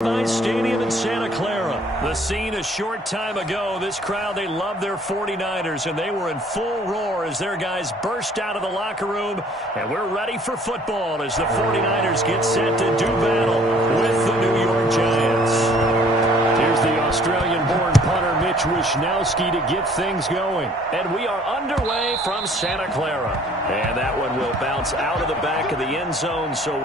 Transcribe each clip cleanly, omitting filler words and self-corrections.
Stadium in Santa Clara. The scene a short time ago. This crowd, they love their 49ers, and they were in full roar as their guys burst out of the locker room. And we're ready for football as the 49ers get set to do battle with the New York Giants. Here's the Australian-born punter Mitch Wishnowsky to get things going. And we are underway from Santa Clara. And that one will bounce out of the back of the end zone. So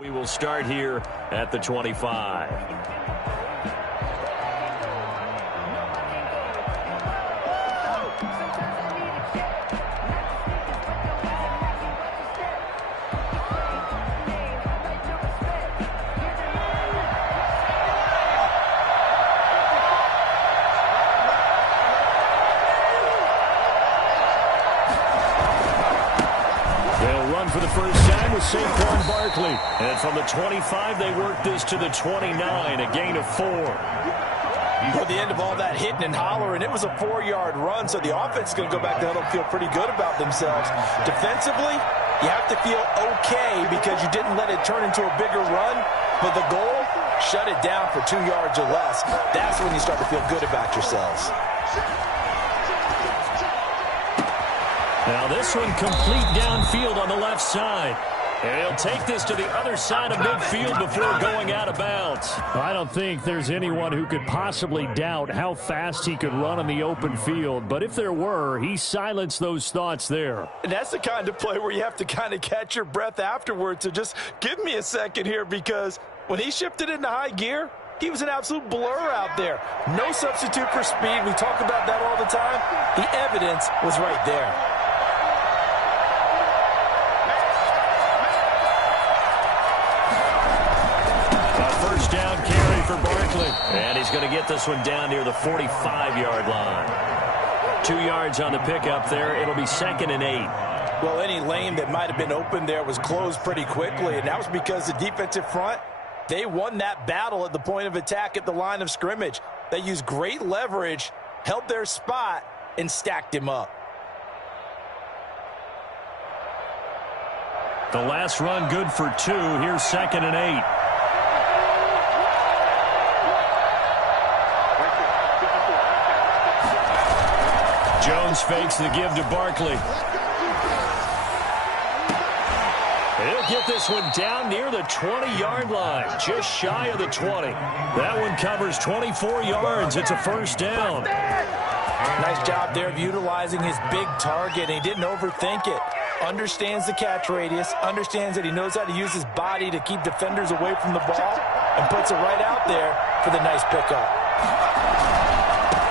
we will start here at the 25. For the first time with Saquon Barkley. And from the 25, they work this to the 29, a gain of 4. At the end of all that hitting and hollering, it was a 4-yard run, so the offense is going to go back there and feel pretty good about themselves. Defensively, you have to feel okay because you didn't let it turn into a bigger run, but the goal, shut it down for 2 yards or less. That's when you start to feel good about yourselves. Now this one complete downfield on the left side. And he'll take this to the other side of midfield before going out of bounds. I don't think there's anyone who could possibly doubt how fast he could run on the open field. But if there were, he silenced those thoughts there. And that's the kind of play where you have to kind of catch your breath afterwards. So just give me a second here, because when he shifted into high gear, he was an absolute blur out there. No substitute for speed. We talk about that all the time. The evidence was right there. Down carry for Barkley. And he's going to get this one down near the 45-yard line. 2 yards on the pickup there. It'll be 2nd and 8. Well, any lane that might have been open there was closed pretty quickly, and that was because the defensive front, they won that battle at the point of attack at the line of scrimmage. They used great leverage, held their spot, and stacked him up. The last run good for 2. Here's 2nd and 8. Jones fakes the give to Barkley. He'll get this one down near the 20-yard line, just shy of the 20. That one covers 24 yards. It's a first down. Nice job there of utilizing his big target. He didn't overthink it. Understands the catch radius, understands that he knows how to use his body to keep defenders away from the ball, and puts it right out there for the nice pickup.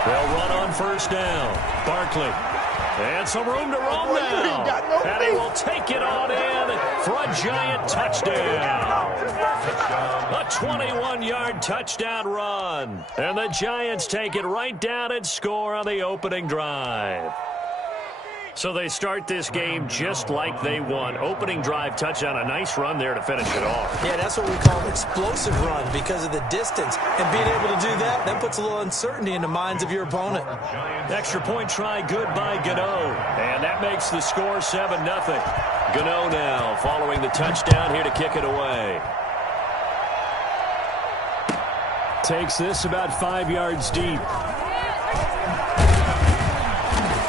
They'll run on first down. Barkley And some room to roam now. And he will take it on in for a giant touchdown. A 21-yard touchdown run. And the Giants take it right down and score on the opening drive. So they start this game just like they won. Opening drive touchdown, a nice run there to finish it off. Yeah, that's what we call an explosive run because of the distance. And being able to do that puts a little uncertainty in the minds of your opponent. Extra point try good by Gano. And that makes the score 7-0. Gano now following the touchdown here to kick it away. Takes this about 5 yards deep.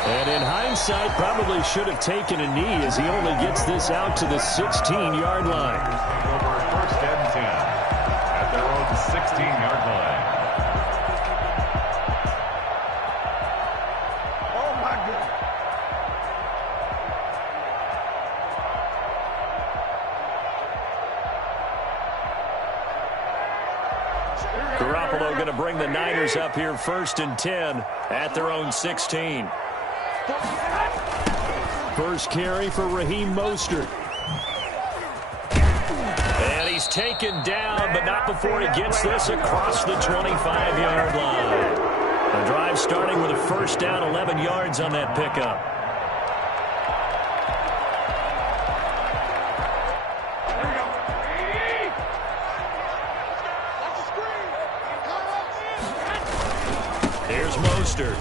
And in hindsight, probably should have taken a knee as he only gets this out to the 16-yard line. Over first and 10 at their own 16-yard line. Oh, my goodness. Garoppolo going to bring the Niners up here first and 10 at their own 16. First carry for Raheem Mostert. And he's taken down, but not before he gets this across the 25-yard line. The drive starting with a first down, 11 yards on that pickup. Here's Mostert.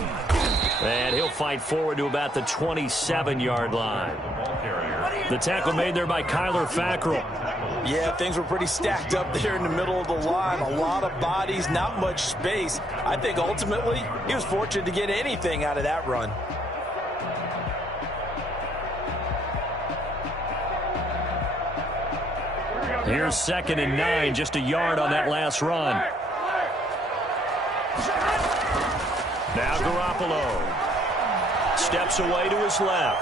And he'll fight forward to about the 27-yard line. The tackle made there by Kyler Fackrell. Yeah, things were pretty stacked up there in the middle of the line. A lot of bodies, not much space. I think ultimately he was fortunate to get anything out of that run. Here's 2nd and 9, just a yard on that last run. Now Garoppolo steps away to his left.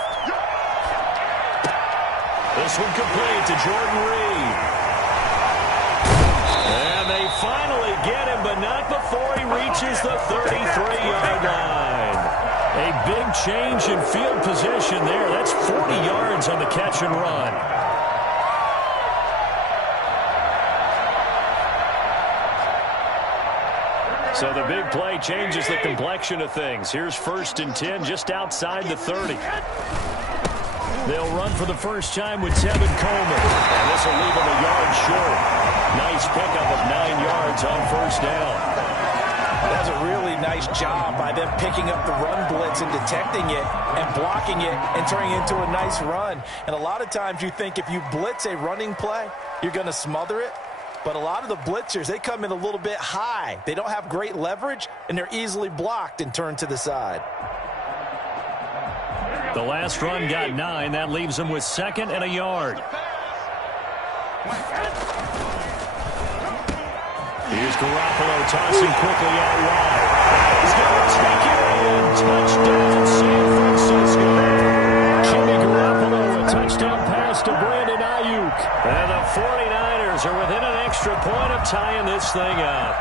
This one complete to Jordan Reed. And they finally get him, but not before he reaches the 33-yard line. A big change in field position there. That's 40 yards on the catch and run. So the big play changes the complexion of things. Here's 1st and 10 just outside the 30. They'll run for the first time with Tevin Coleman. And this will leave them a yard short. Nice pickup of 9 yards on first down. That's a really nice job by them picking up the run blitz and detecting it and blocking it and turning it into a nice run. And a lot of times you think if you blitz a running play, you're going to smother it. But a lot of the blitzers, they come in a little bit high. They don't have great leverage, and they're easily blocked and turned to the side. The last run got 9. That leaves them with 2nd and a yard. Here's Garoppolo tossing quickly out wide. He's going to take it in. Touchdown, San Francisco. Jimmy Garoppolo, a touchdown pass to Brandon Ayuk. And the 49ers are within an extra point of tying this thing up.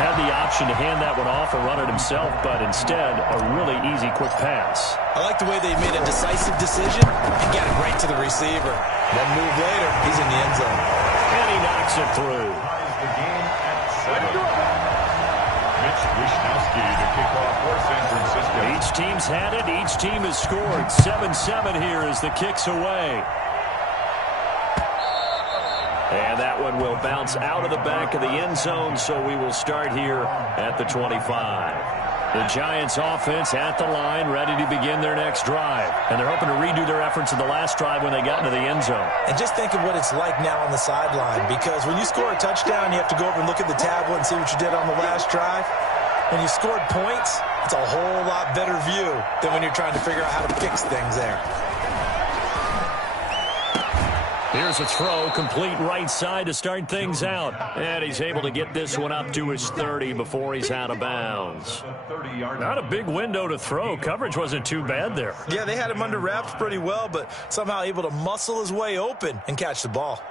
Had the option to hand that one off or run it himself, but instead, a really easy, quick pass. I like the way they made a decisive decision and got it right to the receiver. One move later, he's in the end zone. And he knocks it through. The game at 7. Mitch Wishnowsky to kick off for San Francisco. Each team's had it. Each team has scored. 7-7 here as the kick's away. And that one will bounce out of the back of the end zone, so we will start here at the 25. The Giants offense at the line, ready to begin their next drive. And they're hoping to redo their efforts in the last drive when they got into the end zone. And just think of what it's like now on the sideline, because when you score a touchdown, you have to go over and look at the tablet and see what you did on the last drive. When you scored points, it's a whole lot better view than when you're trying to figure out how to fix things there. Here's a throw, complete right side to start things out. And he's able to get this one up to his 30 before he's out of bounds. Not a big window to throw. Coverage wasn't too bad there. Yeah, they had him under wraps pretty well, but somehow able to muscle his way open and catch the ball.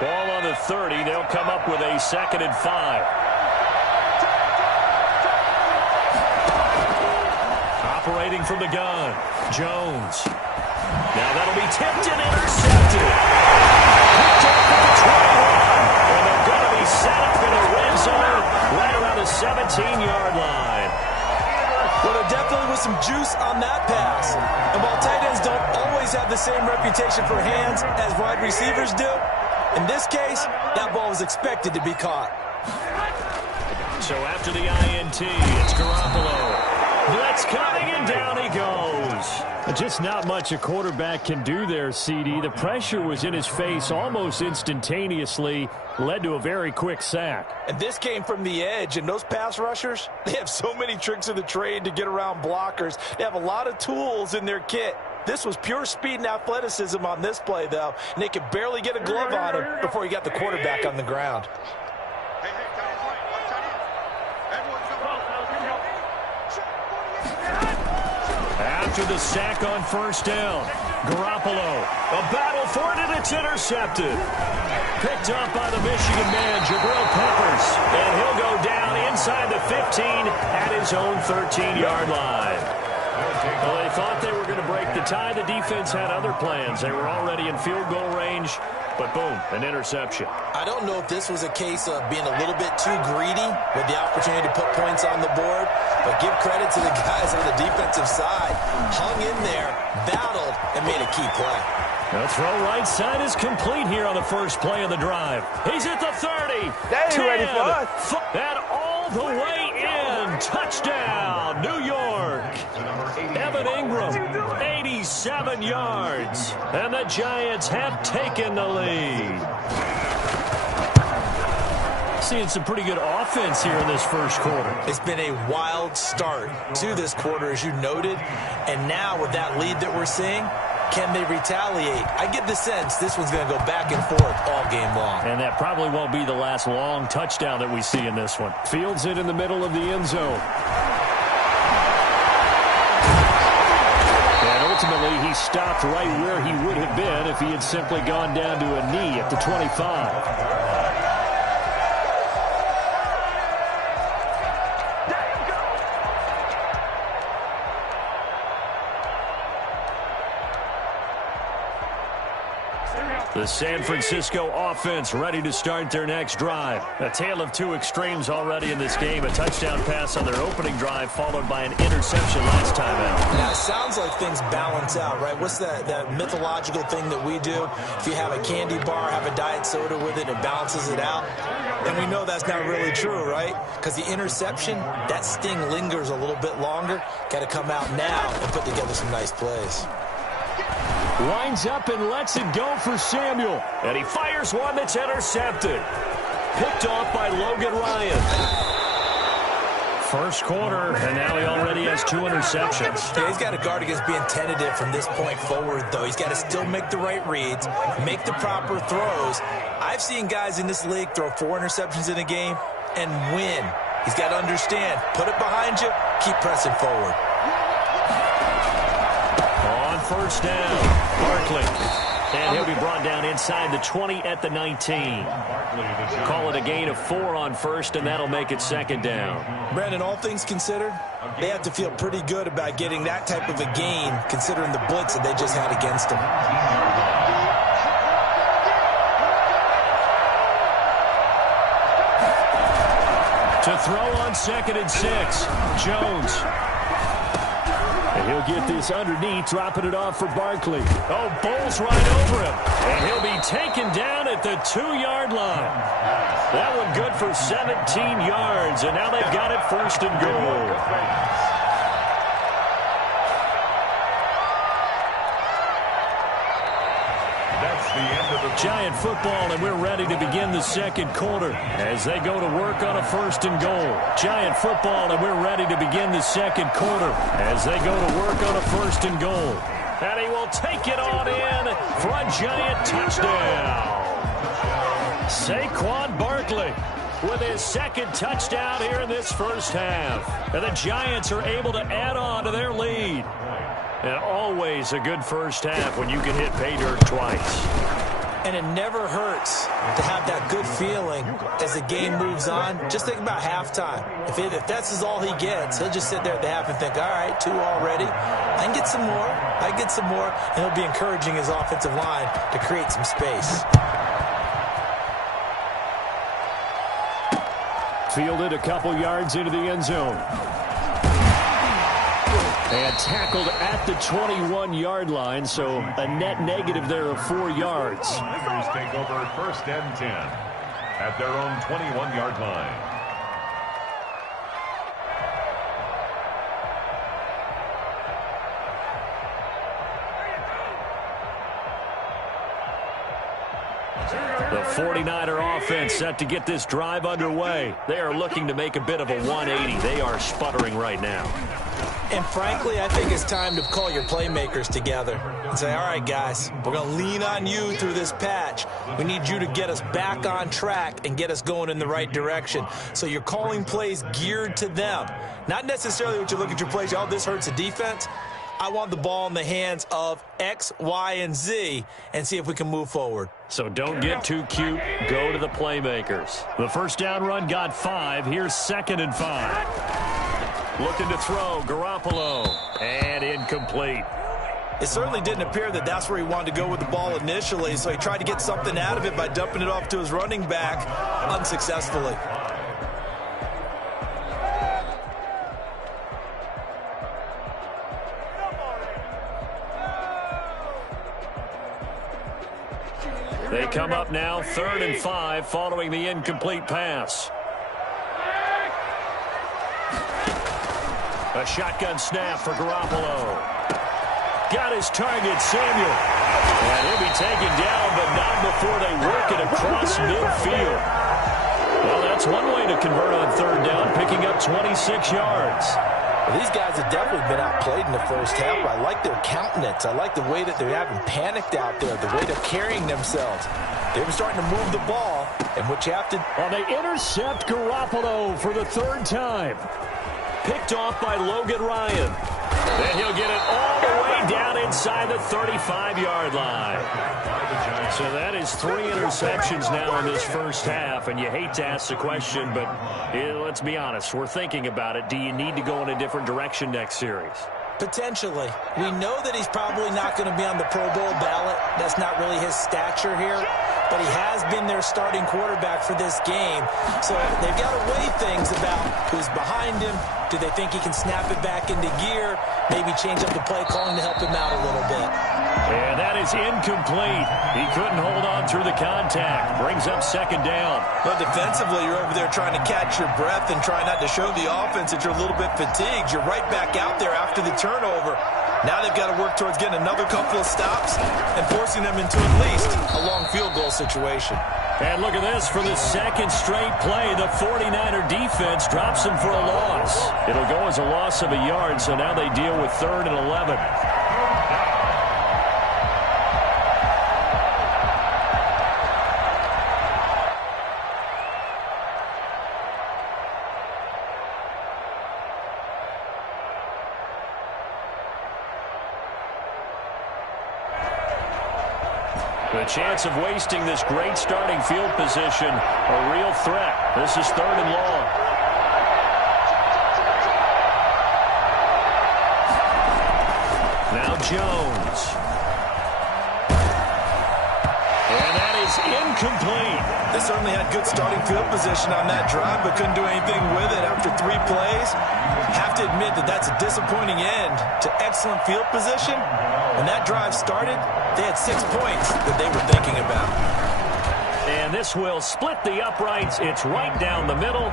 Ball on the 30. They'll come up with a 2nd and 5. Operating from the gun, Jones. Now that'll be tipped and intercepted. Picked up at the 21. And they're going to be set up in a red zone right around the 17-yard line. Well, there definitely was some juice on that pass. And while tight ends don't always have the same reputation for hands as wide receivers do, in this case, that ball was expected to be caught. So after the INT, it's Garoppolo. Blitz coming, and down he goes. Just not much a quarterback can do there, CD. The pressure was in his face almost instantaneously, led to a very quick sack. And this came from the edge, and those pass rushers, they have so many tricks of the trade to get around blockers. They have a lot of tools in their kit. This was pure speed and athleticism on this play, though, and they could barely get a glove on him before he got the quarterback on the ground. After the sack on 1st down, Garoppolo, a battle for it, and it's intercepted. Picked up by the Michigan man, Jabril Peppers, and he'll go down inside the 15 at his own 13-yard line. Well, they thought they were going to break the tie. The defense had other plans. They were already in field goal range, but boom, an interception. I don't know if this was a case of being a little bit too greedy with the opportunity to put points on the board, but give credit to the guys on the defensive side. Hung in there, battled, and made a key play. The throw right side is complete here on the first play of the drive. He's at the 30. He's ready for it. And all the way in. Touchdown, New York. Evan Ingram, 87 yards. And the Giants have taken the lead. Seeing some pretty good offense here in this first quarter. It's been a wild start to this quarter, as you noted. And now with that lead that we're seeing, can they retaliate? I get the sense this one's going to go back and forth all game long. And that probably won't be the last long touchdown that we see in this one. Fields it in the middle of the end zone. And ultimately, he stopped right where he would have been if he had simply gone down to a knee at the 25. The San Francisco offense ready to start their next drive. A tale of two extremes already in this game. A touchdown pass on their opening drive followed by an interception last time out. Now, it sounds like things balance out, right? What's that mythological thing that we do? If you have a candy bar, have a diet soda with it, it balances it out. And we know that's not really true, right? Because the interception, that sting lingers a little bit longer. Got to come out now and put together some nice plays. Lines up and lets it go for Samuel. And he fires one that's intercepted. Picked off by Logan Ryan. First quarter, and now he already has 2 interceptions. Yeah, he's got to guard against being tentative from this point forward, though. He's got to still make the right reads, make the proper throws. I've seen guys in this league throw 4 interceptions in a game and win. He's got to understand, put it behind you, keep pressing forward. First down, Barkley. And he'll be brought down inside the 20 at the 19. Call it a gain of 4 on first, and that'll make it 2nd down. Brandon, all things considered, they have to feel pretty good about getting that type of a gain, considering the blitz that they just had against them. To throw on 2nd and 6, Jones. And he'll get this underneath, dropping it off for Barkley. Oh, bowls right over him. And he'll be taken down at the 2-yard line. That one good for 17 yards, and now they've got it 1st and goal. Giant football, and we're ready to begin the second quarter as they go to work on a 1st and goal. Giant football, and we're ready to begin the second quarter as they go to work on a 1st and goal. And he will take it on in for a Giant touchdown. Saquon Barkley with his 2nd touchdown here in this first half. And the Giants are able to add on to their lead. And always a good first half when you can hit pay dirt twice. And it never hurts to have that good feeling as the game moves on. Just think about halftime. If that's all he gets, he'll just sit there at the half and think, all right, 2 already. I can get some more. I can get some more. And he'll be encouraging his offensive line to create some space. Fielded a couple yards into the end zone. And tackled at the 21-yard line, so a net negative there of 4 yards. Lakers take over 1st and 10 at their own 21-yard line. The 49er offense set to get this drive underway. They are looking to make a bit of a 180. They are sputtering right now. And frankly, I think it's time to call your playmakers together and say, all right, guys, we're going to lean on you through this patch. We need you to get us back on track and get us going in the right direction. So you're calling plays geared to them. Not necessarily what you look at your plays, oh, this hurts the defense. I want the ball in the hands of X, Y, and Z and see if we can move forward. So don't get too cute. Go to the playmakers. The first down run got 5. Here's 2nd and 5. Looking to throw, Garoppolo, and incomplete. It certainly didn't appear that that's where he wanted to go with the ball initially, so he tried to get something out of it by dumping it off to his running back unsuccessfully. They come up now, 3rd and 5, following the incomplete pass. A shotgun snap for Garoppolo. Got his target, Samuel. And he'll be taken down, but not before they work it across midfield. Well, that's one way to convert on 3rd down, picking up 26 yards. Well, these guys have definitely been outplayed in the first half, but I like their countenance. I like the way that they're having panicked out there, the way they're carrying themselves. They were starting to move the ball, and what you have to... Well, they intercept Garoppolo for the 3rd time. Picked off by Logan Ryan. And he'll get it all the way down inside the 35-yard line. So that is 3 interceptions now in this first half, and you hate to ask the question, but let's be honest, we're thinking about it. Do you need to go in a different direction next series? Potentially. We know that he's probably not going to be on the Pro Bowl ballot. That's not really his stature here. But he has been their starting quarterback for this game. So they've got to weigh things about who's behind him. Do they think he can snap it back into gear? Maybe change up the play calling to help him out a little bit. And that is incomplete. He couldn't hold on through the contact. Brings up 2nd down. But defensively, you're over there trying to catch your breath and try not to show the offense that you're a little bit fatigued. You're right back out there after the turnover. Now they've got to work towards getting another couple of stops and forcing them into at least a long field goal situation. And look at this. For the 2nd straight play, the 49er defense drops him for a loss. It'll go as a loss of a yard, so now they deal with 3rd and 11. The chance of wasting this great starting field position, a real threat. This is 3rd and long. Now Jones. And that is incomplete. They certainly had good starting field position on that drive, but couldn't do anything with it after 3 plays. Have to admit that that's a disappointing end to excellent field position. When that drive started, they had 6 points that they were thinking about. And this will split the uprights. It's right down the middle.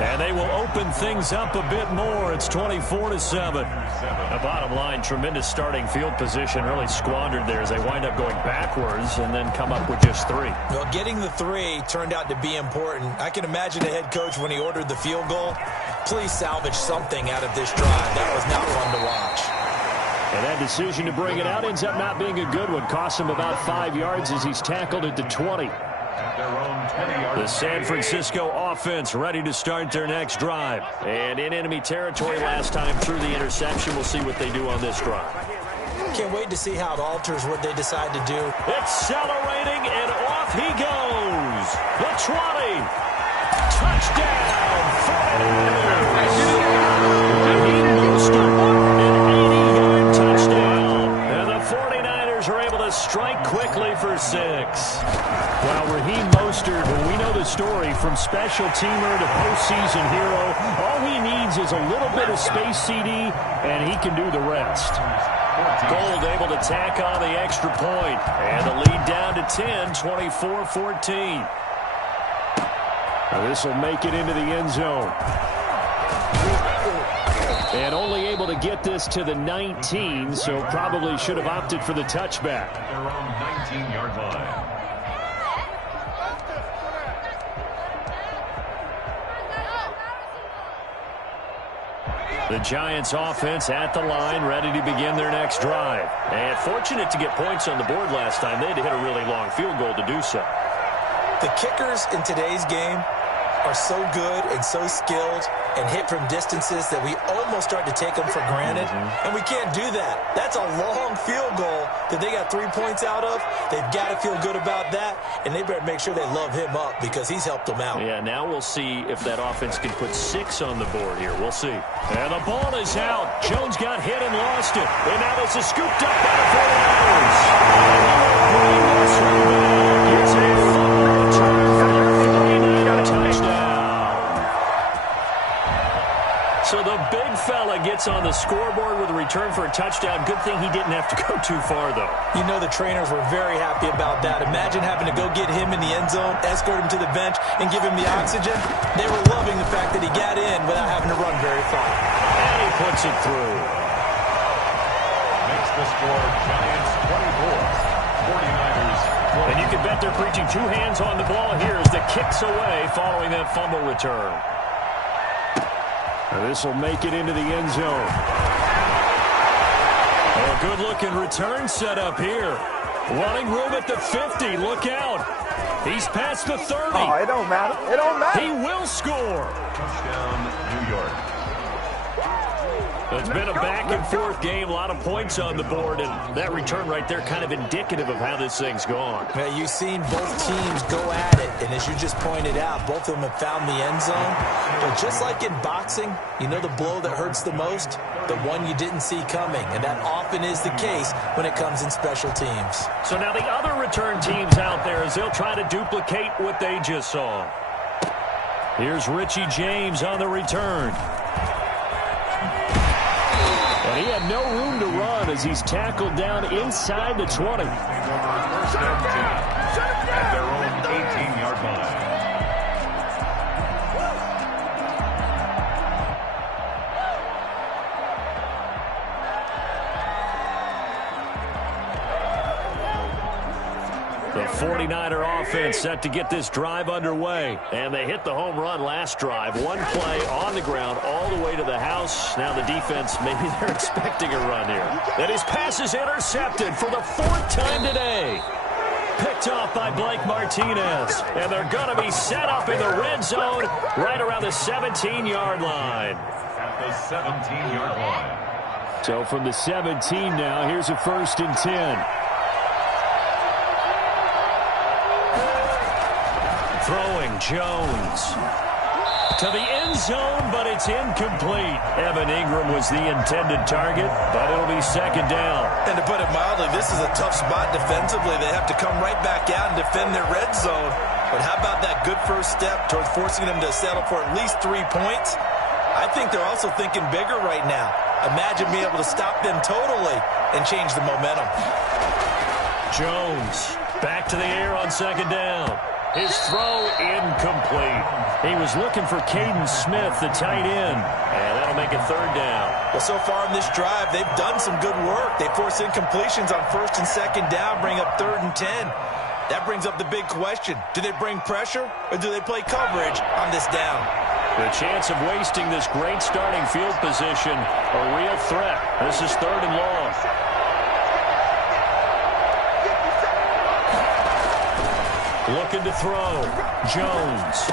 And they will open things up a bit more. It's 24-7. The bottom line, tremendous starting field position, really squandered there as they wind up going backwards and then come up with just 3. Well, getting the 3 turned out to be important. I can imagine the head coach when he ordered the field goal. Please salvage something out of this drive. That was not fun to watch. And that decision to bring it out ends up not being a good one. Costs him about 5 yards as he's tackled at the 20. The San Francisco offense ready to start their next drive. And in enemy territory last time through the interception. We'll see what they do on this drive. Can't wait to see how it alters what they decide to do. Accelerating, and off he goes. The 20. Touchdown, 49ers. He moosed up an 80-yard touchdown. And the 49ers are able to strike quickly for 6. Well, Raheem Mostert, we know the story, from special teamer to postseason hero. All he needs is a little bit of space, CD, and he can do the rest. Gold able to tack on the extra point. And the lead down to 10, 24-14. This will make it into the end zone. And only able to get this to the 19, so probably should have opted for the touchback. Their own 19-yard line. The Giants offense at the line, ready to begin their next drive. And fortunate to get points on the board last time. They had to hit a really long field goal to do so. The kickers in today's game are so good and so skilled and hit from distances that we almost start to take them for granted. And we can't do that. That's a long field goal that they got 3 points out of. They've got to feel good about that, and they better make sure they love him up because he's helped them out. Yeah, now we'll see if that offense can put 6 on the board here. We'll see. And the ball is out. Jones got hit and lost it. And now this is scooped up by the 49ers. It's a fumble return for the 49er touchdown. So the big fella gets on the scoreboard with a return for a touchdown. Good thing he didn't have to go too far, though. You know the trainers were very happy about that. Imagine having to go get him in the end zone, escort him to the bench, and give him the oxygen. They were loving the fact that he got in without having to run very far. And he puts it through. Makes the score Giants 24, 49ers 20. And you can bet they're preaching 2 hands on the ball here as the kick's away following that fumble return. This will make it into the end zone. A good-looking return set up here. Running room at the 50. Look out. He's past the 30. Oh, it don't matter. It don't matter. He will score. Touchdown, New York. It's been a back-and-forth game, a lot of points on the board, and that return right there kind of indicative of how this thing's gone. Now, you've seen both teams go at it, and as you just pointed out, both of them have found the end zone. But just like in boxing, you know the blow that hurts the most? The one you didn't see coming, and that often is the case when it comes in special teams. So now the other return teams out there as they'll try to duplicate what they just saw. Here's Richie James on the return. And he had no room to run as he's tackled down inside the 20. First and 10 at their own 18-yard line. The 49er offense set to get this drive underway. And they hit the home run last drive. One play on the ground all the way to the house. Now the defense, maybe they're expecting a run here. And his pass is intercepted for the 4th time today. Picked off by Blake Martinez. And they're going to be set up in the red zone right around the 17-yard line. At the 17-yard line. So from the 17 now, here's a 1st and 10. Throwing Jones to the end zone, but it's incomplete. Evan Ingram was the intended target, but it'll be 2nd down. And to put it mildly, this is a tough spot defensively. They have to come right back out and defend their red zone. But how about that good first step towards forcing them to settle for at least 3 points? I think they're also thinking bigger right now. Imagine being able to stop them totally and change the momentum. Jones back to the air on 2nd down. His throw incomplete. He was looking for Caden Smith, the tight end, and that'll make it 3rd down. Well, so far in this drive, they've done some good work. They force incompletions on 1st and 2nd down, bring up 3rd and 10. That brings up the big question. Do they bring pressure, or do they play coverage on this down? The chance of wasting this great starting field position, a real threat. This is 3rd and long. Looking to throw. Jones.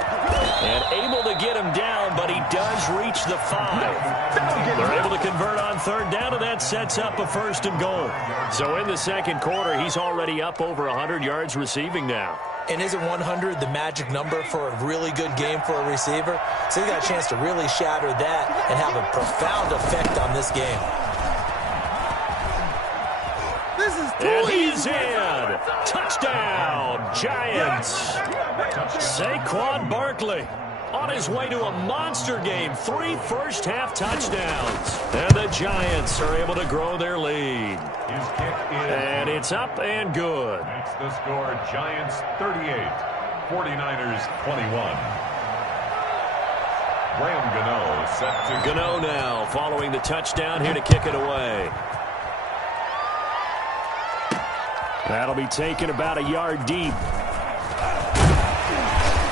And able to get him down, but he does reach the 5. They're able to convert on third down, and that sets up a 1st and goal. So in the second quarter, he's already up over 100 yards receiving now. And isn't 100 the magic number for a really good game for a receiver? So he got a chance to really shatter that and have a profound effect on this game. And he's in. Touchdown, Giants. Saquon Barkley on his way to a monster game. 3 first-half touchdowns. And the Giants are able to grow their lead. His kick is... And it's up and good. Makes the score Giants 38, 49ers 21. Graham Gano set to... Gano now following the touchdown here to kick it away. That'll be taken about a yard deep.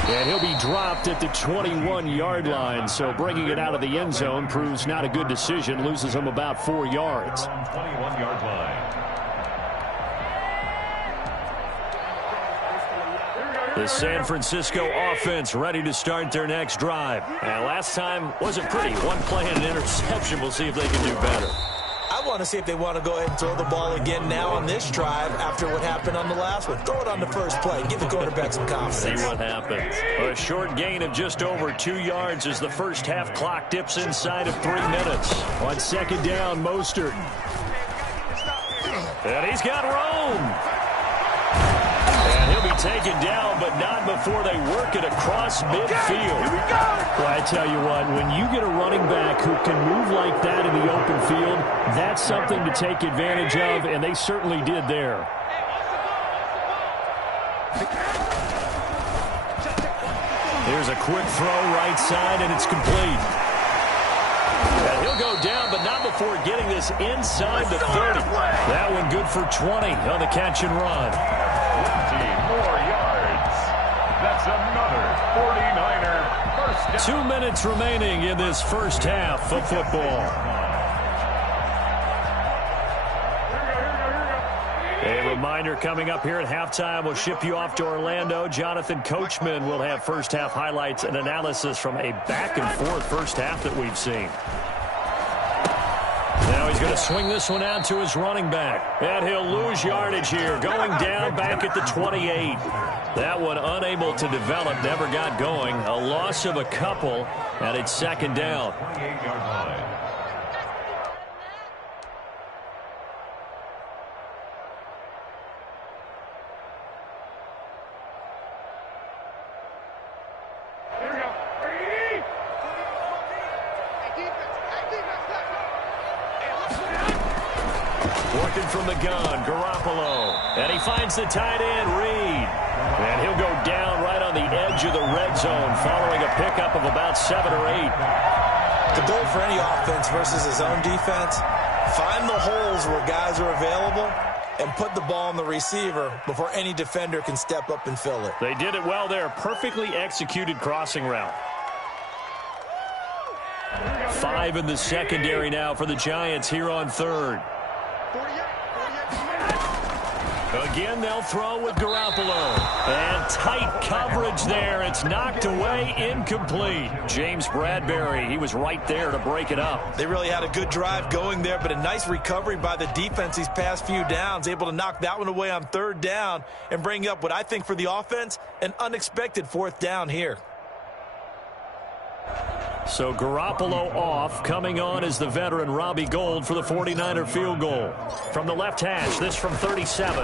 And he'll be dropped at the 21-yard line, so bringing it out of the end zone proves not a good decision. Loses him about 4 yards. 21-yard line. The San Francisco offense ready to start their next drive. And last time wasn't pretty. One play and an interception. We'll see if they can do better. I want to see if they want to go ahead and throw the ball again now on this drive after what happened on the last one. Throw it on the first play. Give the quarterback some confidence. See what happens. A short gain of just over 2 yards as the first half clock dips inside of 3 minutes. On second down, Mostert. And he's got room. And he'll be taken down, but not before they work it across midfield. Here we go. Well, I tell you what, when you get a running back who can move like that in the open field, that's something to take advantage of, and they certainly did there. Here's a quick throw right side, and it's complete. And he'll go down, but not before getting this inside the 30. That one good for 20 on the catch and run. 20 more yards. That's another 49er first down. 2 minutes remaining in this first half of football. A reminder coming up here at halftime. We'll ship you off to Orlando. Jonathan Coachman will have first half highlights and analysis from a back and forth first half that we've seen. Now he's going to swing this one out to his running back. And he'll lose yardage here. Going down back at the 28. That one unable to develop. Never got going. A loss of a couple. And it's second down. 28-yard line. Working from the gun, Garoppolo. And he finds the tight end, Reed. And he'll go down right on the edge of the red zone following a pickup of about 7 or 8. The goal for any offense versus his own defense, find the holes where guys are available and put the ball on the receiver before any defender can step up and fill it. They did it well there. Perfectly executed crossing route. 5 in the secondary now for the Giants here on third. Again, they'll throw with Garoppolo. And tight coverage there. It's knocked away, incomplete. James Bradbury, he was right there to break it up. They really had a good drive going there, but a nice recovery by the defense these past few downs. Able to knock that one away on third down and bring up what I think for the offense, an unexpected fourth down here. So Garoppolo off. Coming on is the veteran Robbie Gould for the 49er field goal. From the left hash, this from 37.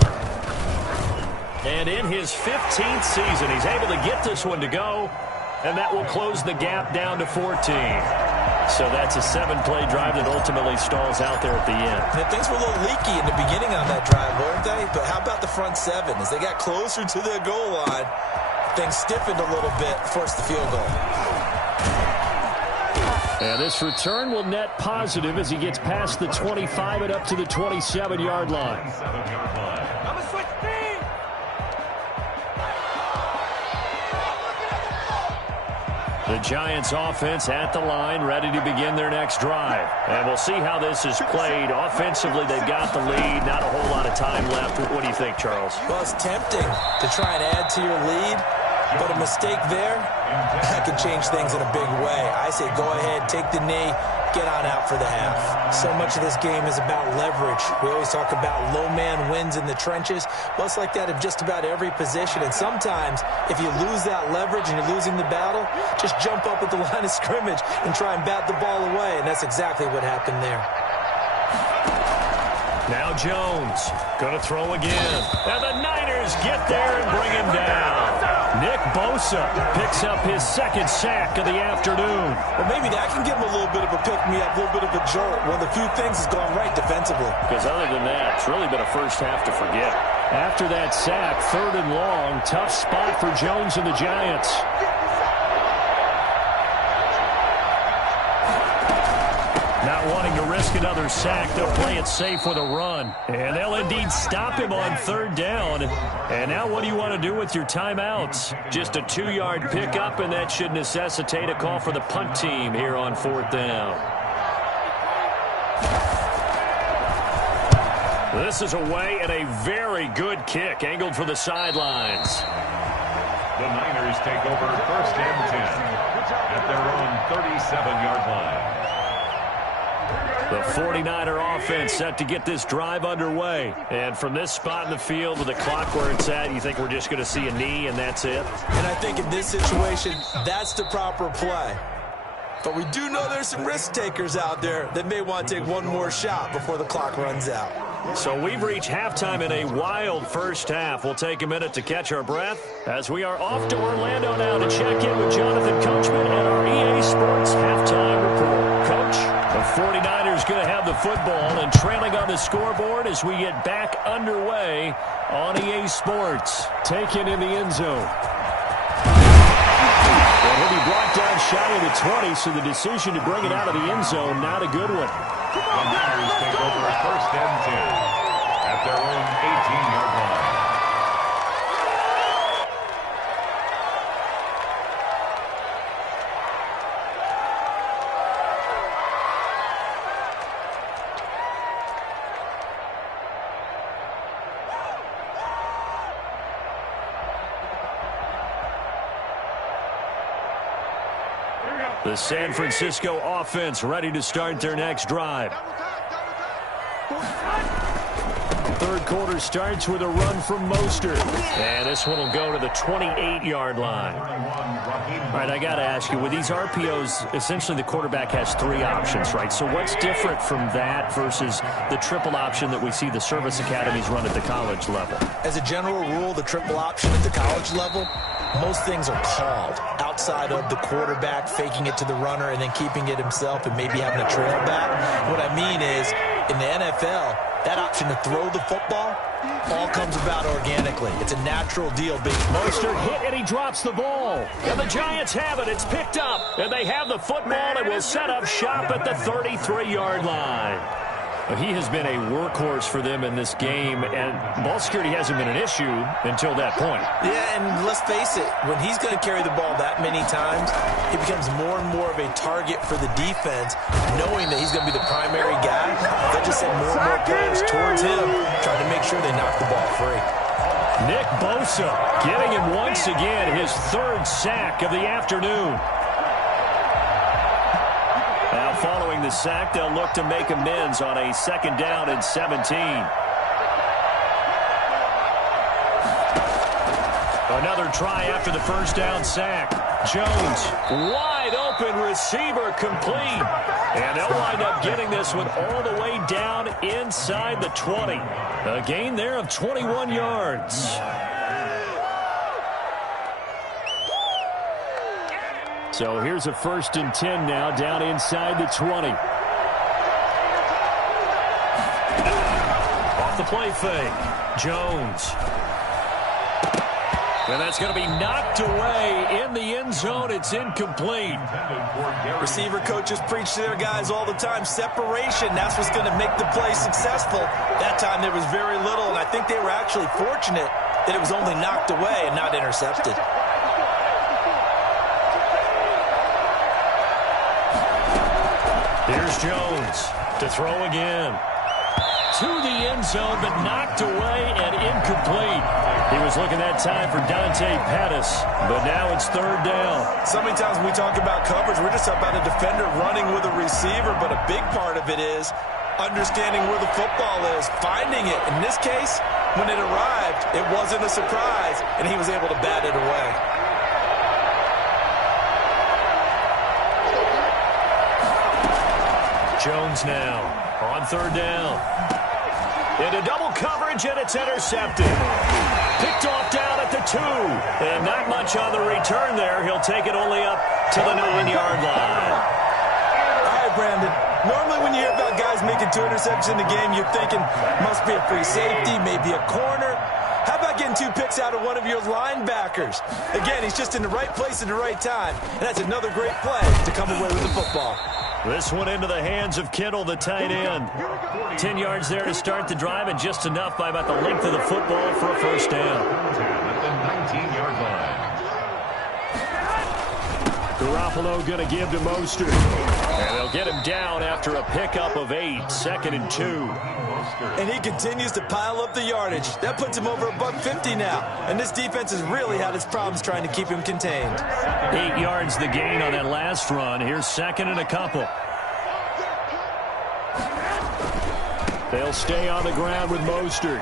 And in his 15th season, he's able to get this one to go. And that will close the gap down to 14. So that's a 7-play drive that ultimately stalls out there at the end. And things were a little leaky in the beginning on that drive, weren't they? But how about the front 7? As they got closer to the goal line, things stiffened a little bit, forced the field goal. And this return will net positive as he gets past the 25 and up to the 27-yard line. I'm a switch team. The Giants offense at the line, ready to begin their next drive. And we'll see how this is played. Offensively, they've got the lead. Not a whole lot of time left. What do you think, Charles? Well, it's tempting to try and add to your lead, but a mistake there, that could change things in a big way. I say go ahead, take the knee, get on out for the half. So much of this game is about leverage. We always talk about low man wins in the trenches. Well, it's like that in just about every position. And sometimes, if you lose that leverage and you're losing the battle, just jump up at the line of scrimmage and try and bat the ball away. And that's exactly what happened there. Now Jones going to throw again. And the Niners get there and bring him down. Nick Bosa picks up his second sack of the afternoon. Well, maybe that can give him a little bit of a pick-me-up, a little bit of a jolt. One of the few things has gone right defensively. Because other than that, it's really been a first half to forget. After that sack, 3rd and long, tough spot for Jones and the Giants. Not wanting to risk another sack, they'll play it safe with a run. And they'll indeed stop him on 3rd down. And now what do you want to do with your timeouts? Just a 2-yard pickup, and that should necessitate a call for the punt team here on 4th down. This is away and a very good kick, angled for the sidelines. The Niners take over 1st and 10 at their own 37-yard line. The 49er offense set to get this drive underway. And from this spot in the field with the clock where it's at, you think we're just going to see a knee and that's it? And I think in this situation, that's the proper play. But we do know there's some risk takers out there that may want to take one more shot before the clock runs out. So we've reached halftime in a wild first half. We'll take a minute to catch our breath as we are off to Orlando now to check in with Jonathan Coachman and our EA Sports halftime report. Coach, the 49ers going to have the football and trailing on the scoreboard as we get back underway on EA Sports. Taken in the end zone. Well, he'll be brought down shy of the 20, so the decision to bring it out of the end zone, not a good one. The Niners take over 1st and 10 at their own 18-yard line. The San Francisco offense ready to start their next drive. 3rd quarter starts with a run from Mostert. And this one will go to the 28-yard line. All right, I got to ask you, with these RPOs, essentially the quarterback has 3 options, right? So what's different from that versus the triple option that we see the service academies run at the college level? As a general rule, the triple option at the college level, most things are called outside of the quarterback faking it to the runner and then keeping it himself and maybe having a trail back. What I mean is, in the NFL, that option to throw the football all comes about organically. It's a natural deal. Big Mostert hit and he drops the ball. And the Giants have it. It's picked up. And they have the football and will set up shop at the 33-yard line. He has been a workhorse for them in this game, and ball security hasn't been an issue until that point. Yeah, and let's face it, when he's going to carry the ball that many times, he becomes more and more of a target for the defense, knowing that he's going to be the primary guy. They'll just send more and more players towards him, trying to make sure they knock the ball free. Nick Bosa getting him once again, his 3rd sack of the afternoon. Now, following the sack, they'll look to make amends on a 2nd down and 17. Another try after the 1st down sack. Jones, wide open receiver, complete. And they'll wind up getting this one all the way down inside the 20. A gain there of 21 yards. So here's a 1st and 10 now down inside the 20. Off the play fake. Jones. And that's going to be knocked away in the end zone. It's incomplete. Receiver coaches preach to their guys all the time. Separation, that's what's going to make the play successful. That time there was very little, and I think they were actually fortunate that it was only knocked away and not intercepted. Here's Jones to throw again. To the end zone, but knocked away and incomplete. He was looking that time for Dante Pettis, but now it's third down. So many times when we talk about coverage, we're just about a defender running with a receiver, but a big part of it is understanding where the football is, finding it. In this case, when it arrived, it wasn't a surprise, and he was able to bat it away. Jones now on third down. Into double coverage, and it's intercepted. Picked off down at the 2. And not much on the return there. He'll take it only up to the 9-yard line. All right, Brandon. Normally when you hear about guys making 2 interceptions in the game, you're thinking must be a free safety, maybe a corner. How about getting 2 picks out of one of your linebackers? Again, he's just in the right place at the right time. And that's another great play to come away with the football. This one into the hands of Kittle, the tight end. 10 yards there to start the drive, and just enough by about the length of the football for a first down. At the 19-yard line. Garoppolo going to give to Mostert. And they'll get him down after a pickup of 8, 2nd and 2. And he continues to pile up the yardage. That puts him over $150 now. And this defense has really had its problems trying to keep him contained. 8 yards the gain on that last run. Here's 2nd and a couple. They'll stay on the ground with Mostert.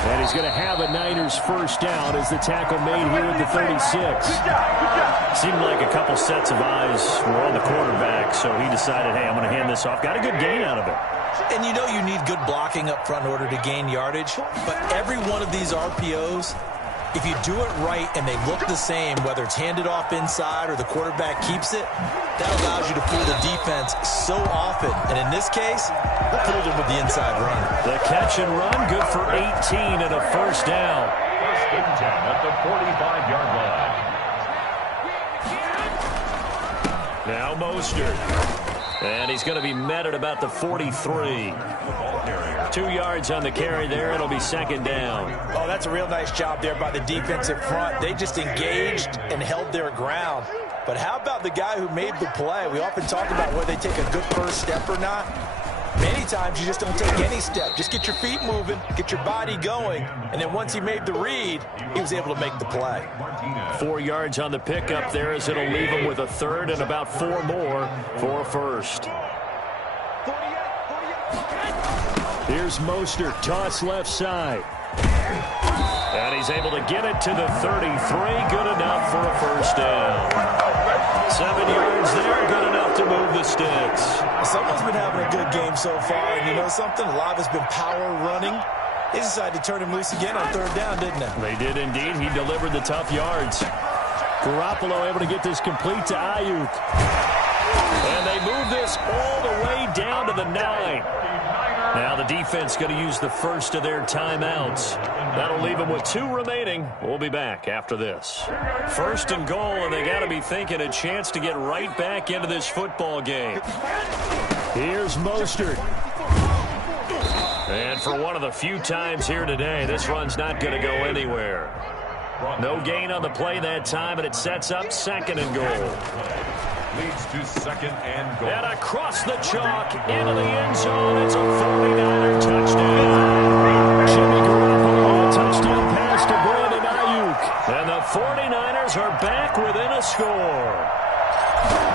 And he's going to have a Niners first down as the tackle made here at the 36. Seemed like a couple sets of eyes were on the quarterback, so he decided, hey, I'm going to hand this off. Got a good gain out of it. And you know you need good blocking up front in order to gain yardage. But every one of these RPOs, if you do it right and they look the same, whether it's handed off inside or the quarterback keeps it, that allows you to fool the defense so often. And in this case, fooled him with the inside run. The catch and run, good for 18 and a first down. First and 10 at the 45-yard line. Now Mostert. And he's going to be met at about the 43. 2 yards on the carry there. It'll be 2nd down. Oh, that's a real nice job there by the defensive front. They just engaged and held their ground. But how about the guy who made the play? We often talk about whether they take a good first step or not. Many times you just don't take any step. Just get your feet moving, get your body going, and then once he made the read, he was able to make the play. 4 yards on the pickup there as it'll leave him with a third and about 4 more for a first. Here's Mostert, toss left side. And he's able to get it to the 33. Good enough for a first down. 7 yards there, good enough to move the sticks. Someone's been having a good game so far, and you know something? A lot of it's been power running. They decided to turn him loose again on third down, didn't they? They did indeed. He delivered the tough yards. Garoppolo able to get this complete to Ayuk. And they move this all the way down to the 9. Now the defense going to use the first of their timeouts. That'll leave them with 2 remaining. We'll be back after this. 1st and goal, and they got to be thinking a chance to get right back into this football game. Here's Mostert. And for one of the few times here today, this run's not going to go anywhere. No gain on the play that time, and it sets up 2nd and goal. Leads to 2nd and goal. And across the chalk into the end zone. It's a 49er touchdown. Jimmy Garoppolo, touchdown pass to Brandon Ayuk. And the 49ers are back within a score.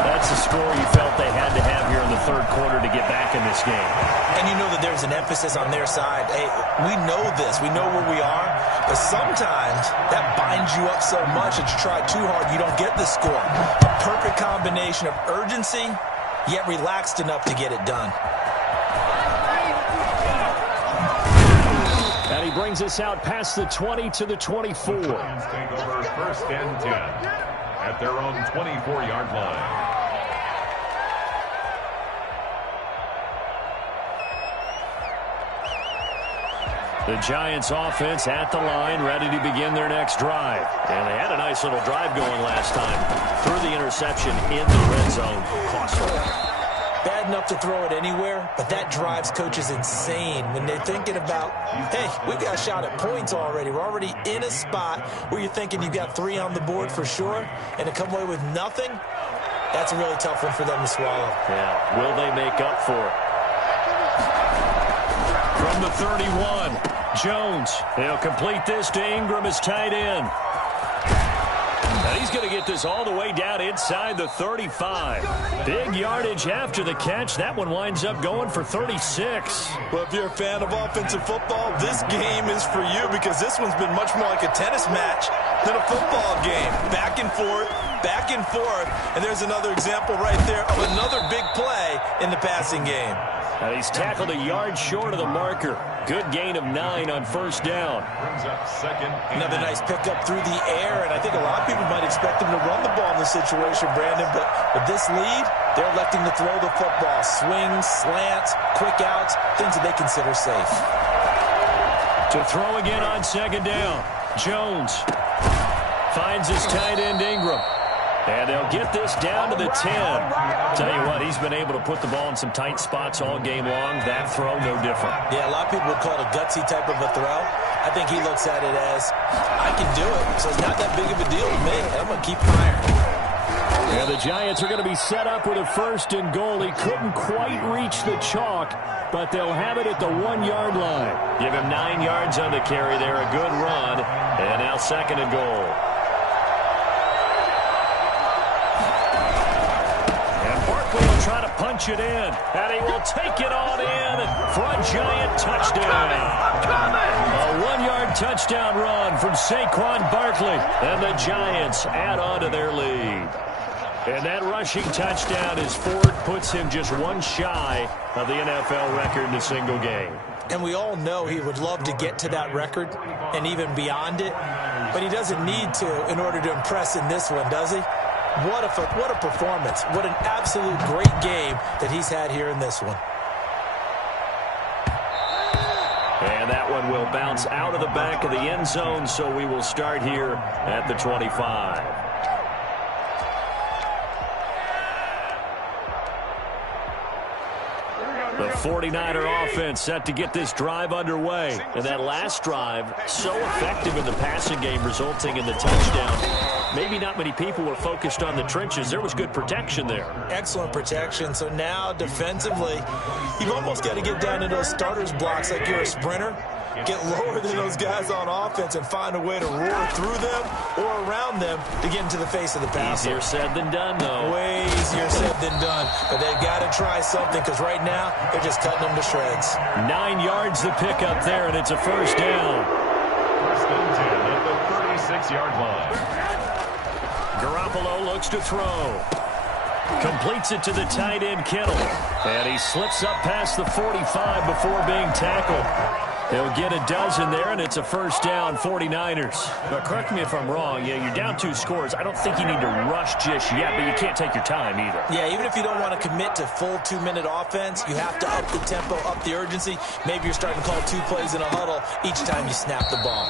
That's the score you felt they had to have here in the 3rd quarter to get back in this game. And you know that there's an emphasis on their side. Hey, we know this. We know where we are. But sometimes that binds you up so much that you try too hard, you don't get the score. A perfect combination of urgency, yet relaxed enough to get it done. And he brings us out past the 20 to the 24. Take over 1st and 10 at their own 24-yard line. The Giants offense at the line, ready to begin their next drive. And they had a nice little drive going last time. Threw the interception in the red zone. Costly. Bad enough to throw it anywhere, but that drives coaches insane when they're thinking about, hey, we've got a shot at points already. We're already in a spot where you're thinking you've got 3 on the board for sure, and to come away with nothing, That's a really tough one for them to swallow. Yeah, will they make up for it? From the 31, Jones. He'll complete this to Ingram as tight end. And he's going to get this all the way down inside the 35. Big yardage after the catch. That one winds up going for 36. Well, if you're a fan of offensive football, this game is for you because this one's been much more like a tennis match than a football game. Back and forth, and there's another example right there of another big play in the passing game. And he's tackled a yard short of the marker. Good gain of 9 on first down. Another nice pickup through the air, and I think a lot of people might expect him to run the ball in this situation, Brandon, but with this lead, they're electing to throw the football. Swings, slants, quick outs, things that they consider safe. To throw again on second down. Jones finds his tight end Ingram. And they'll get this down to the 10. Tell you what, he's been able to put the ball in some tight spots all game long. That throw, no different. Yeah, a lot of people would call it a gutsy type of a throw. I think he looks at it as, I can do it, so it's not that big of a deal with me. I'm going to keep firing. Yeah, the Giants are going to be set up with a 1st and goal. He couldn't quite reach the chalk, but they'll have it at the 1-yard line. Give him 9 yards on the carry there. A good run. And now 2nd and goal. Try to punch it in, and he will take it on in for a Giant touchdown. A 1-yard touchdown run from Saquon Barkley, and the Giants add on to their lead. And that rushing touchdown as Ford puts him just one shy of the NFL record in a single game. And we all know he would love to get to that record and even beyond it, but he doesn't need to in order to impress in this one, does he? What a performance. What an absolute great game that he's had here in this one. And that one will bounce out of the back of the end zone, so we will start here at the 25. The 49er offense set to get this drive underway. And that last drive, so effective in the passing game, resulting in the touchdown. Maybe not many people were focused on the trenches. There was good protection there. Excellent protection. So now defensively, you've almost got to get down to those starters blocks like you're a sprinter. Get lower than those guys on offense and find a way to roar through them or around them to get into the face of the passer. Easier said than done, though. Way easier said than done. But they've got to try something because right now they're just cutting them to shreds. 9 yards to pick up there, and it's a first down. 1st and 10 at the 36-yard line. Garoppolo looks to throw. Completes it to the tight end Kittle. And he slips up past the 45 before being tackled. He'll get a dozen there, and it's a first down, 49ers. But correct me if I'm wrong. Yeah, you're down 2 scores. I don't think you need to rush just yet, but you can't take your time either. Yeah, even if you don't want to commit to full 2-minute offense, you have to up the tempo, up the urgency. Maybe you're starting to call 2 plays in a huddle each time you snap the ball.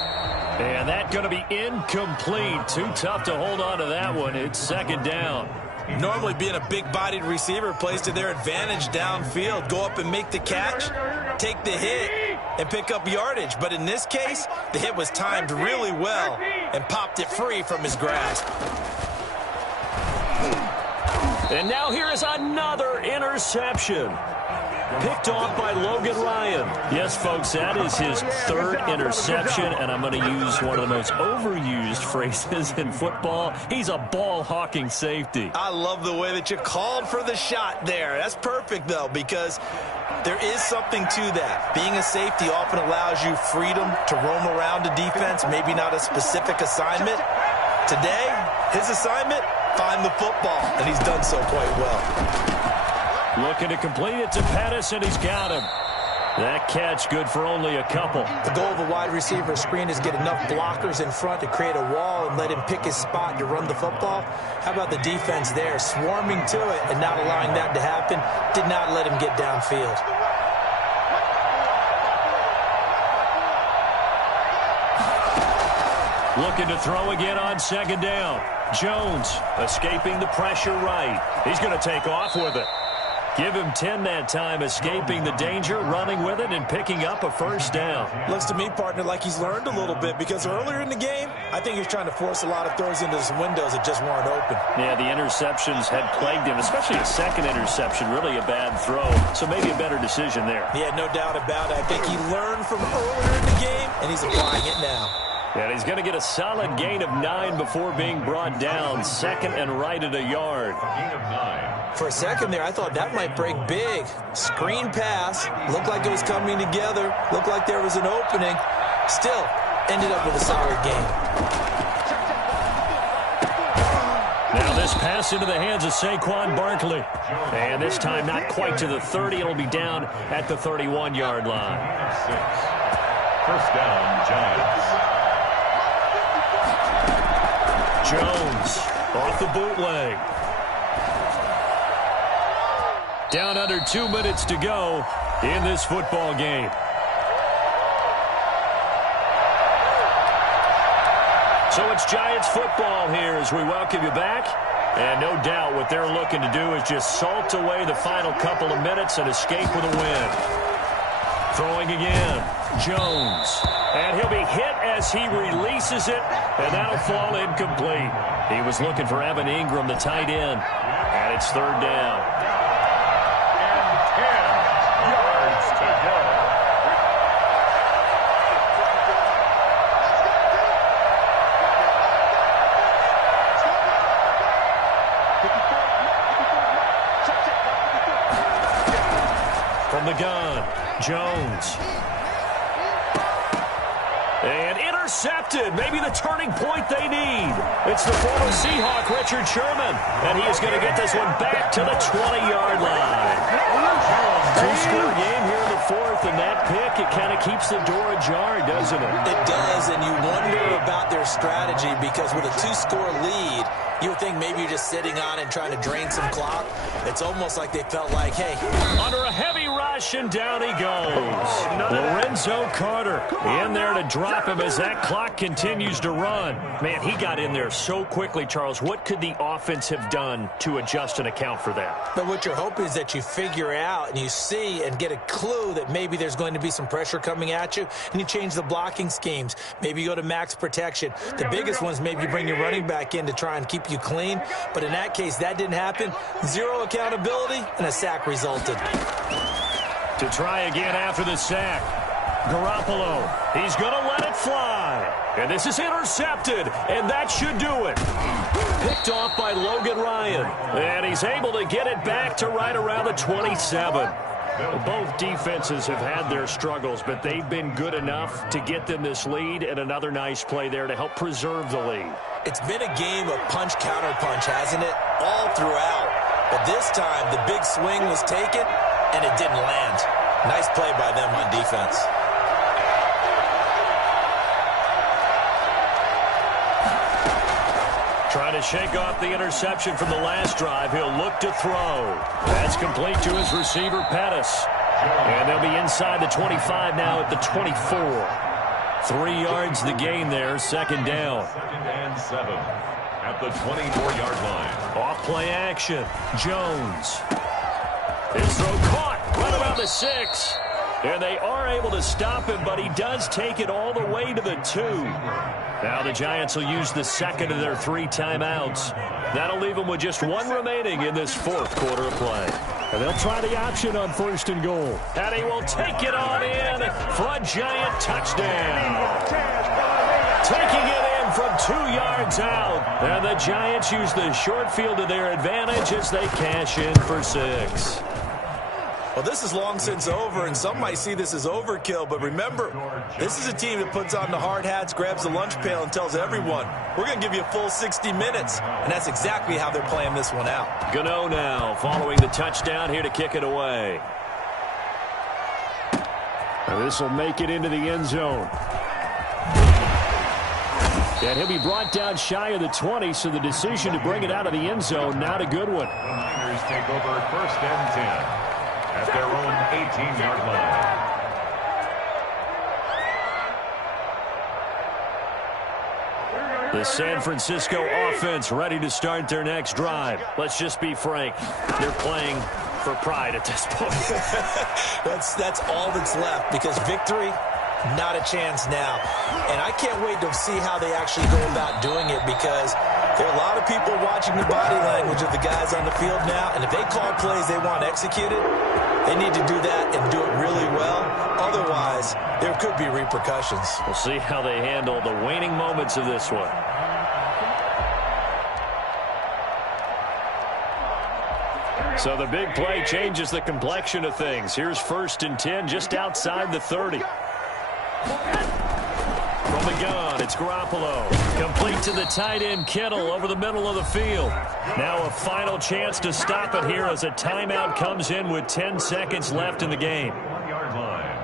And that's going to be incomplete. Too tough to hold on to that one. It's 2nd down. Normally being a big-bodied receiver plays to their advantage downfield. Go up and make the catch, take the hit, and pick up yardage. But in this case, the hit was timed really well and popped it free from his grasp. And now here is another interception. Picked off by Logan Ryan. Yes, folks, that is his 3rd interception, and I'm going to use one of the most overused phrases in football. He's a ball-hawking safety. I love the way that you called for the shot there. That's perfect, though, because there is something to that. Being a safety often allows you freedom to roam around a defense, maybe not a specific assignment. Today, his assignment, find the football, and he's done so quite well. Looking to complete it to Pettis, and he's got him. That catch good for only a couple. The goal of a wide receiver screen is get enough blockers in front to create a wall and let him pick his spot to run the football. How about the defense there, swarming to it and not allowing that to happen? Did not let him get downfield. Looking to throw again on 2nd down. Jones escaping the pressure right. He's going to take off with it. Give him 10 that time, escaping the danger, running with it, and picking up a first down. Looks to me, partner, like he's learned a little bit because earlier in the game, I think he was trying to force a lot of throws into some windows that just weren't open. Yeah, the interceptions had plagued him, especially a second interception, really a bad throw. So maybe a better decision there. Yeah, no doubt about it. I think he learned from earlier in the game, and he's applying it now. And he's going to get a solid gain of 9 before being brought down. Second and right at a yard. Gain of 9. For a second there, I thought that might break big. Screen pass. Looked like it was coming together. Looked like there was an opening. Still, ended up with a solid gain. Now this pass into the hands of Saquon Barkley. And this time not quite to the 30. It'll be down at the 31-yard line. 6. First down, Giants. Jones off the bootleg. Down under 2 minutes to go in this football game. So it's Giants football here as we welcome you back. And no doubt what they're looking to do is just salt away the final couple of minutes and escape with a win. Throwing again, Jones. And he'll be hit as he releases it, and that'll fall incomplete. He was looking for Evan Ingram, the tight end, and it's third down. And 10 yards to go. From the gun, Jones. And intercepted. Maybe the turning point they need. It's the former Seahawk, Richard Sherman. And he is going to get this one back to the 20-yard line. Two-score game here in the fourth, and that pick, it kind of keeps the door ajar, doesn't it? It does, and you wonder about their strategy because with a 2-score lead, you would think maybe you're just sitting on and trying to drain some clock. It's almost like they felt like, hey. Under a heavy rush, and down he goes. Lorenzo Carter in there to drop him as that clock continues to run. Man, he got in there so quickly, Charles. What could the offense have done to adjust and account for that? But what you're hoping is that you figure out and you see and get a clue that maybe there's going to be some pressure coming at you, and you change the blocking schemes. Maybe you go to max protection. The biggest ones, maybe you bring your running back in to try and keep you clean. But in that case, that didn't happen. Zero accountability, and a sack resulted. To try again after the sack. Garoppolo, he's going to let it fly. And this is intercepted, and that should do it. Picked off by Logan Ryan. And he's able to get it back to right around the 27. Both defenses have had their struggles, but they've been good enough to get them this lead, and another nice play there to help preserve the lead. It's been a game of punch-counter-punch, hasn't it? All throughout. But this time, the big swing was taken, and it didn't land. Nice play by them on defense. Trying to shake off the interception from the last drive. He'll look to throw. That's complete to his receiver, Pettis. And they'll be inside the 25 now at the 24. 3 yards the gain there, second down. Second and 7 at the 24-yard line. Off play action. Jones. His throw caught right around the 6. And they are able to stop him, but he does take it all the way to the 2. Now the Giants will use the second of their 3 timeouts. That'll leave them with just 1 remaining in this fourth quarter of play. And they'll try the option on first and goal. And he will take it on in for a Giant touchdown. Taking it in from 2 yards out. And the Giants use the short field to their advantage as they cash in for 6. Well, this is long since over, and some might see this as overkill. But remember, this is a team that puts on the hard hats, grabs the lunch pail, and tells everyone, we're going to give you a full 60 minutes. And that's exactly how they're playing this one out. Gano now following the touchdown here to kick it away. And this will make it into the end zone. And he'll be brought down shy of the 20, so the decision to bring it out of the end zone, not a good one. The Niners take over first and 10. At their own 18-yard line. The San Francisco offense ready to start their next drive. Let's just be frank. They're playing for pride at this point. That's all that's left, because victory, not a chance now. And I can't wait to see how they actually go about doing it, because there are a lot of people watching the body language of the guys on the field now, and if they call plays they want executed, they need to do that and do it really well. Otherwise, there could be repercussions. We'll see how they handle the waning moments of this one. So the big play changes the complexion of things. Here's 1st and 10 just outside the 30. From the gun, it's Garoppolo. Complete to the tight end, Kittle, over the middle of the field. Now a final chance to stop it here as a timeout comes in with 10 seconds left in the game. 1-yard line.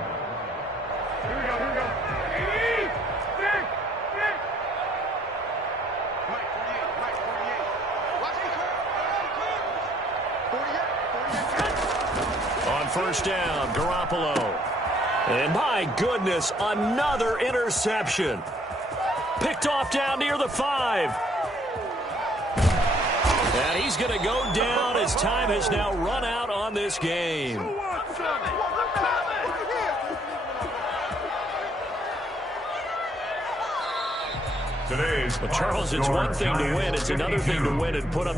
On 1st down, Garoppolo. And my goodness, another interception. Picked off down near the 5. And he's going to go down as time has now run out on this game. Today's Well, Charles, it's one thing to win. It's another thing to win and put up